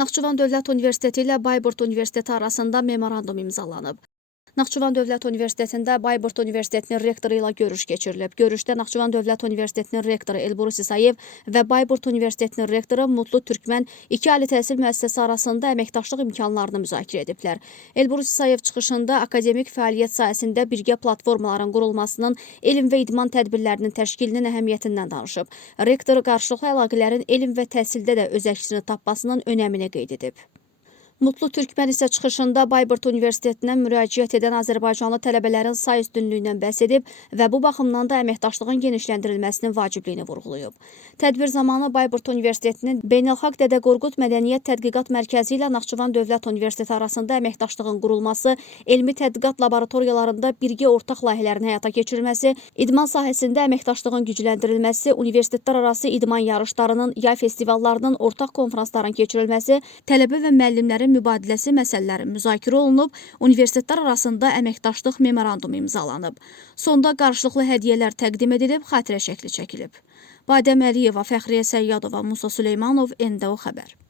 Naxçıvan Dövlət Universiteti ilə Bayburt Universiteti arasında memorandum imzalanıb. Naxçıvan Dövlət Universitetində Bayburt Universitetinin rektoru ilə görüş keçirilib. Görüşdə Naxçıvan Dövlət Universitetinin rektoru Elbrus İsayev və Bayburt Universitetinin rektoru Mutlu Türkmən iki ali təhsil müəssisəsi arasında əməkdaşlıq imkanlarını müzakirə ediblər. Elbrus İsayev çıxışında akademik fəaliyyət sahəsində birgə platformaların qurulmasının, elm və idman tədbirlərinin təşkilinin əhəmiyyətindən danışıb. Rektor qarşılıqlı əlaqələrin elm və təhsildə də öz əksini tapmasının önəmini qeyd edib. Mutlu Türkmən isə çıxışında Bayburt Universitetinə müraciət edən Azərbaycanlı tələbələrin say üstünlüyündən bəhs edib və bu baxımdan da əməkdaşlığın genişləndirilməsinin vacibliyini vurğulayıb. Tədbir zamanı Bayburt Universitetinin Beynəlxalq Dədə Qorqud Mədəniyyət Tədqiqat Mərkəzi ilə Naxçıvan Dövlət Universiteti arasında əməkdaşlığın qurulması, elmi tədqiqat laboratoriyalarında birgə ortaq layihələrin həyata keçirilməsi, idman sahəsində əməkdaşlığın gücləndirilməsi, universitetlər arası idman yarışlarının, yay festivallarının, ortaq konfransların keçirilməsi, tələbə və müəllimlərin mübadiləsi məsələləri müzakirə olunub, universitetlər arasında əməkdaşlıq memorandumu imzalanıb. Sonda qarşılıqlı hədiyyələr təqdim edilib, xatirə şəkli çəkilib. Badəm Əliyeva, Fəxriyə Səyyadova, Musa Süleymanov, NDO xəbər.